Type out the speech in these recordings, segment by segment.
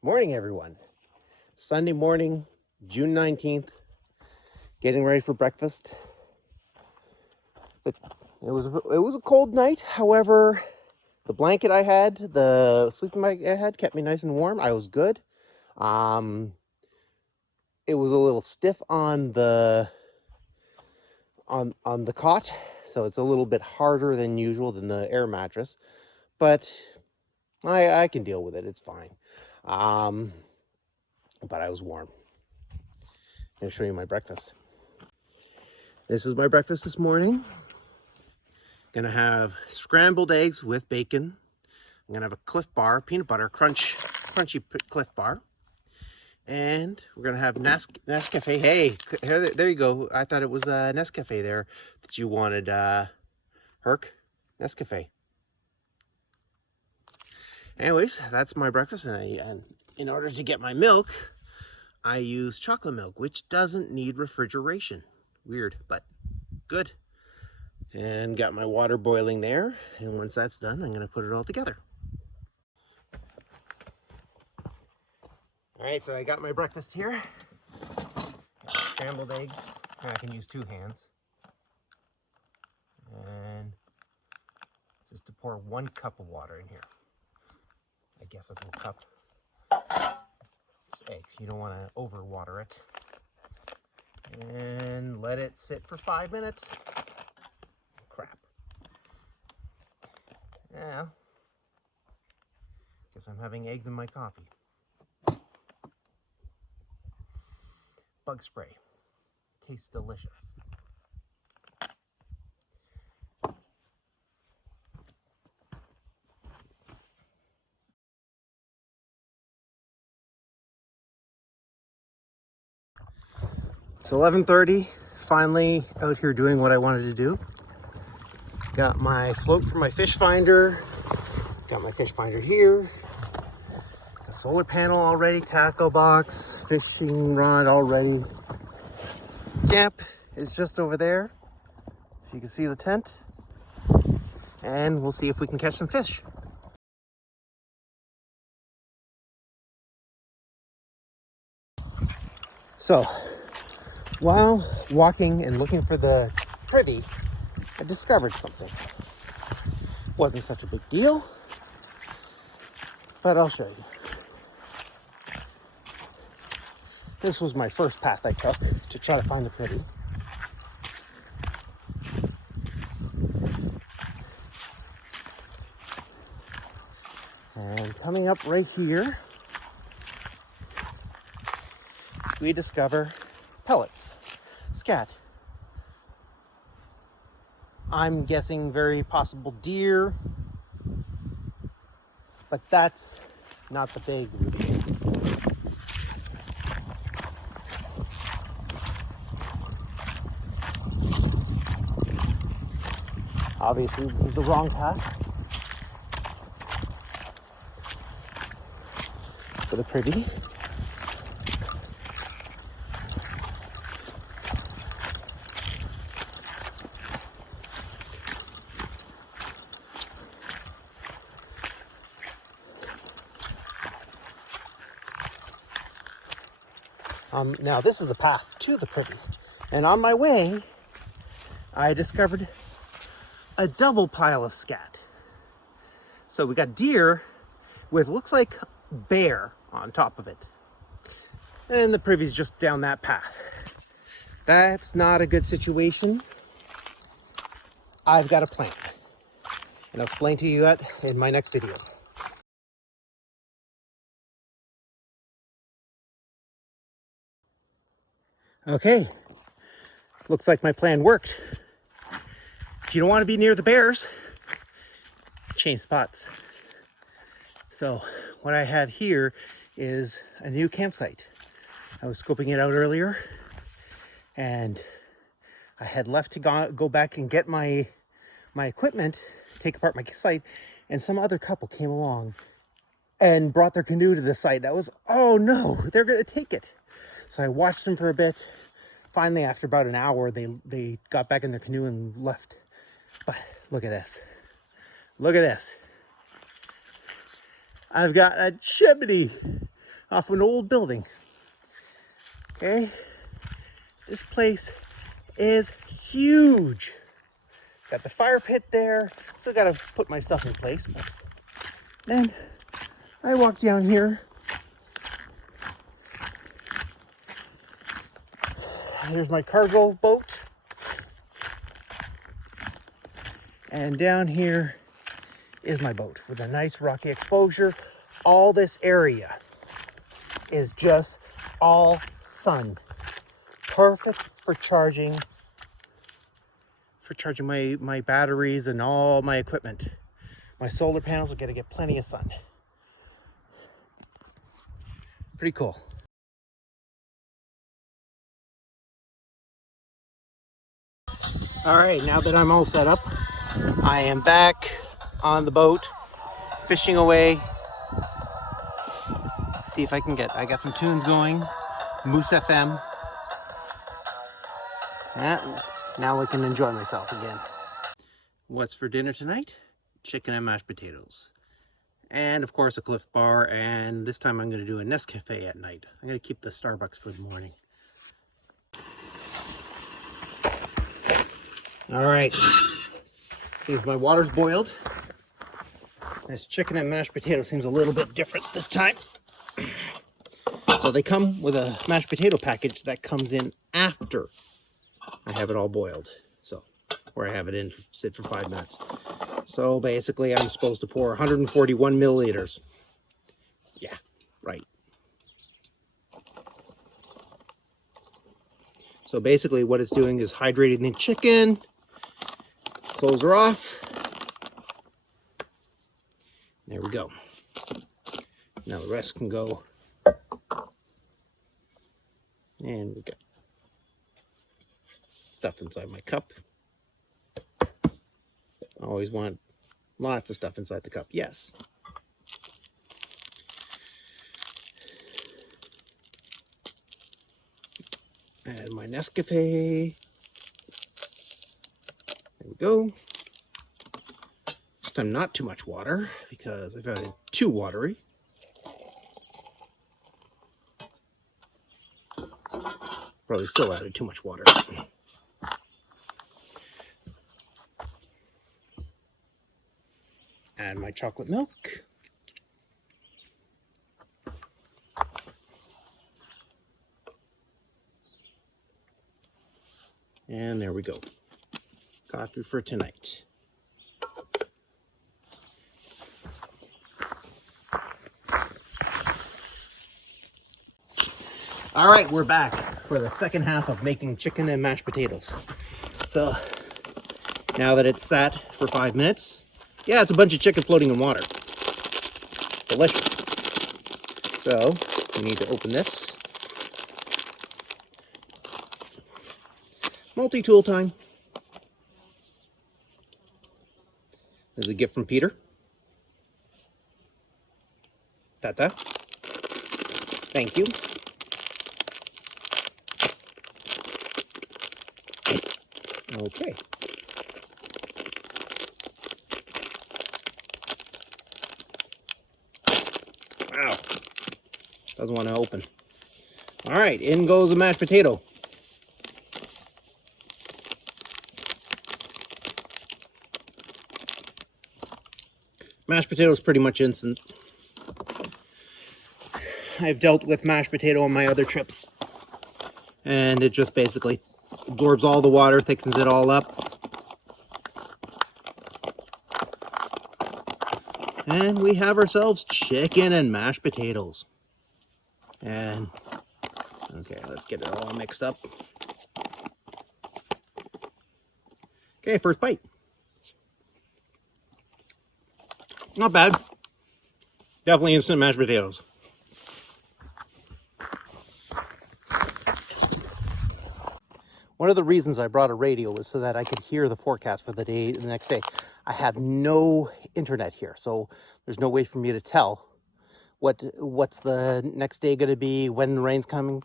Morning, everyone. Sunday morning, June 19th, getting ready for breakfast. It was a cold night. However, the blanket I had, the sleeping bag I had, kept me nice and warm. I was good. It was a little stiff on the cot, so it's a little bit harder than usual than the air mattress, but I can deal with it. It's fine. But I was warm. I'm going to show you my breakfast. This is my breakfast this morning. Gonna have scrambled eggs with bacon. I'm gonna have a Cliff Bar, peanut butter, crunchy Cliff Bar. And we're gonna have Nescafe. Hey, there you go. I thought it was Nescafe there that you wanted, Herc. Nescafe. Anyways, that's my breakfast, and in order to get my milk, I use chocolate milk, which doesn't need refrigeration. Weird, but good. And got my water boiling there, and once that's done, I'm gonna put it all together. All right, so I got my breakfast here. Scrambled eggs. I can use two hands. And just to pour 1 cup of water in here. I guess that's 1 cup. It's eggs. You don't want to over water it. And let it sit for 5 minutes. Crap. Yeah. Guess I'm having eggs in my coffee. Bug spray. Tastes delicious. It's 11:30. Finally out here doing what I wanted to do. Got my float for my fish finder. Got my fish finder here. A solar panel already, tackle box, fishing rod already. Camp is just over there. If you can see the tent. And we'll see if we can catch some fish. So, while walking and looking for the privy, I discovered something. Wasn't such a big deal, but I'll show you. This was my first path I took to try to find the privy. And coming up right here, we discover pellets, scat. I'm guessing very possible deer, but that's not the big reveal. Obviously, this is the wrong path for the privy. Now this is the path to the privy, and on my way, I discovered a double pile of scat. So we got deer with looks like bear on top of it, and the privy's just down that path. That's not a good situation. I've got a plan, and I'll explain to you that in my next video. Okay, looks like my plan worked. If you don't want to be near the bears, change spots. So what I have here is a new campsite. I was scoping it out earlier, and I had left to go back and get my equipment, take apart my site, and some other couple came along and brought their canoe to the site. I was, oh no, they're gonna take it. So I watched them for a bit. Finally, after about an hour, they got back in their canoe and left. But look at this. Look at this. I've got a chimney. off an old building. Okay, this place is huge. Got the fire pit there. Still got to put my stuff in place. But then I walk down here. There's my cargo boat. And down here is my boat with a nice rocky exposure. All this area is just all sun. Perfect for charging my batteries and all my equipment. My solar panels are gonna get plenty of sun. Pretty cool. All right, now that I'm all set up, I am back on the boat, fishing away. See if I got some tunes going, Moose FM. And now I can enjoy myself again. What's for dinner tonight? Chicken and mashed potatoes. And of course a Cliff Bar, and this time I'm gonna do a Nescafe at night. I'm gonna keep the Starbucks for the morning. All right, see if my water's boiled. This chicken and mashed potato seems a little bit different this time. So they come with a mashed potato package that comes in after I have it all boiled. So, where I have it in, sit for 5 minutes. So basically I'm supposed to pour 141 milliliters. Yeah, right. So basically what it's doing is hydrating the chicken. Close her off. There we go. Now the rest can go. And we got stuff inside my cup. I always want lots of stuff inside the cup. Yes. And my Nescafe. There we go. This time not too much water because I've added too watery. Probably still added too much water. Add my chocolate milk. And there we go. Coffee for tonight. All right, we're back for the second half of making chicken and mashed potatoes. So now that it's sat for 5 minutes, yeah, it's a bunch of chicken floating in water. Delicious. So we need to open this. Multi-tool time. This is a gift from Peter. Tata. Thank you. Okay. Wow. Doesn't want to open. All right, in goes the mashed potato. Mashed potato is pretty much instant. I've dealt with mashed potato on my other trips. And it just basically absorbs all the water, thickens it all up. And we have ourselves chicken and mashed potatoes. And, okay, let's get it all mixed up. Okay, first bite. Not bad. Definitely instant mashed potatoes. One of the reasons I brought a radio was so that I could hear the forecast for the day, the next day. I have no internet here, so there's no way for me to tell what's the next day going to be, when the rain's coming,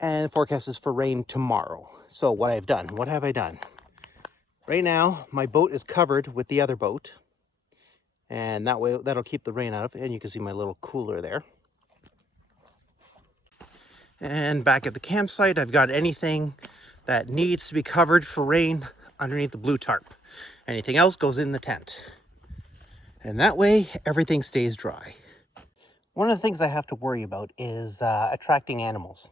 and the forecast is for rain tomorrow. So what have I done? Right now, my boat is covered with the other boat, and that way that'll keep the rain out of it. And you can see my little cooler there. And back at the campsite, I've got anything that needs to be covered for rain underneath the blue tarp. Anything else goes in the tent. And that way, everything stays dry. One of the things I have to worry about is attracting animals.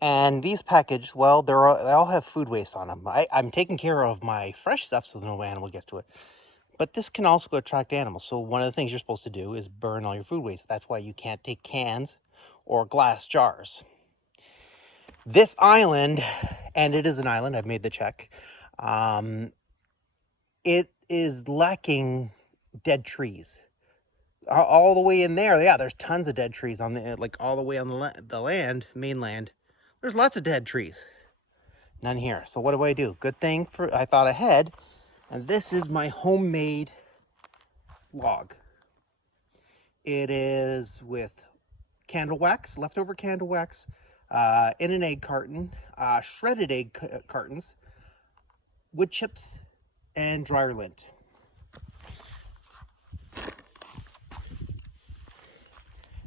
And these packaged, well, they all have food waste on them. I'm taking care of my fresh stuff so no animal gets to it. But this can also attract animals. So one of the things you're supposed to do is burn all your food waste. That's why you can't take cans or glass jars. This island, and it is an island, I've made the check, it is lacking dead trees. All the way in there, yeah, there's tons of dead trees on the, like all the way on the land, mainland. There's lots of dead trees. None here. So what do? Good thing I thought ahead. And this is my homemade log. It is with candle wax, leftover candle wax, in an egg carton, shredded egg cartons, wood chips, and dryer lint.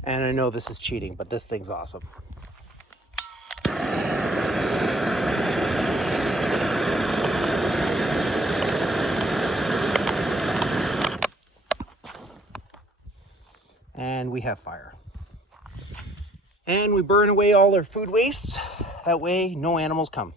And I know this is cheating, but this thing's awesome. And we have fire. And we burn away all our food waste. That way, no animals come.